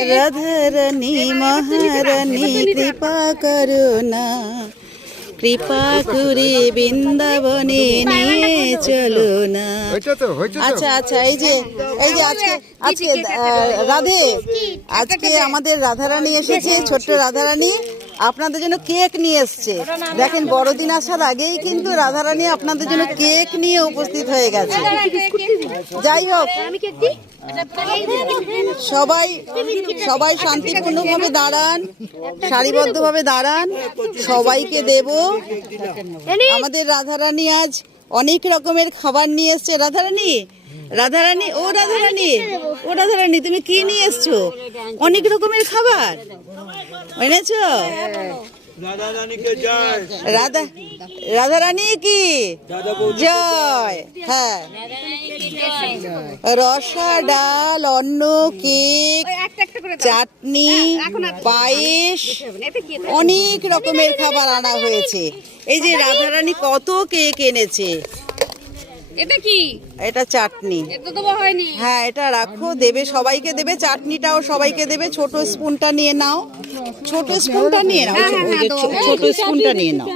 রাধারানী মহারানী কৃপা করো না, কৃপা করে বৃন্দাবনে নিয়ে চলো না। আচ্ছা আচ্ছা, এই যে আজকে আজকে রাধে, আজকে আমাদের রাধারানী এসেছে, ছোট্ট রাধারানী আপনাদের জন্য কেক নিয়ে এসছে। দেখেন, বড়দিন আসার আগেই কিন্তু রাধারানী আপনাদের জন্য কেক নিয়ে উপস্থিত হয়ে গেছে। যাই হোক, সবাই সবাই শান্তিপূর্ণভাবে দাঁড়ান, সারিবদ্ধভাবে দাঁড়ান, সবাইকে দেব। আমাদের রাধারানী আজ অনেক রকমের খাবার নিয়ে এসছে। রাধারানী, রাধারানী, ও রাধারানী, ও রাধারানী, তুমি কি নিয়ে এসছো? অনেক রকমের খাবার এনেছো। রাধারানী কি জয়। হ্যাঁ, রসা, ডাল, অন্ন, কেক, চাটনি, পায়েস, অনেক রকমের খাবার আনা হয়েছে। এই যে রাধারানী কত কেক এনেছে। এটা কি? এটা চাটনি। এটা তো হয়নি। হ্যাঁ, এটা রাখো, দেবে, সবাইকে দেবে। চাটনিটাও সবাইকে দেবে। ছোট স্পুনটা নিয়ে নাও, ছোট স্পুনটা নিয়ে নাও, ছোট স্পুনটা নিয়ে নাও।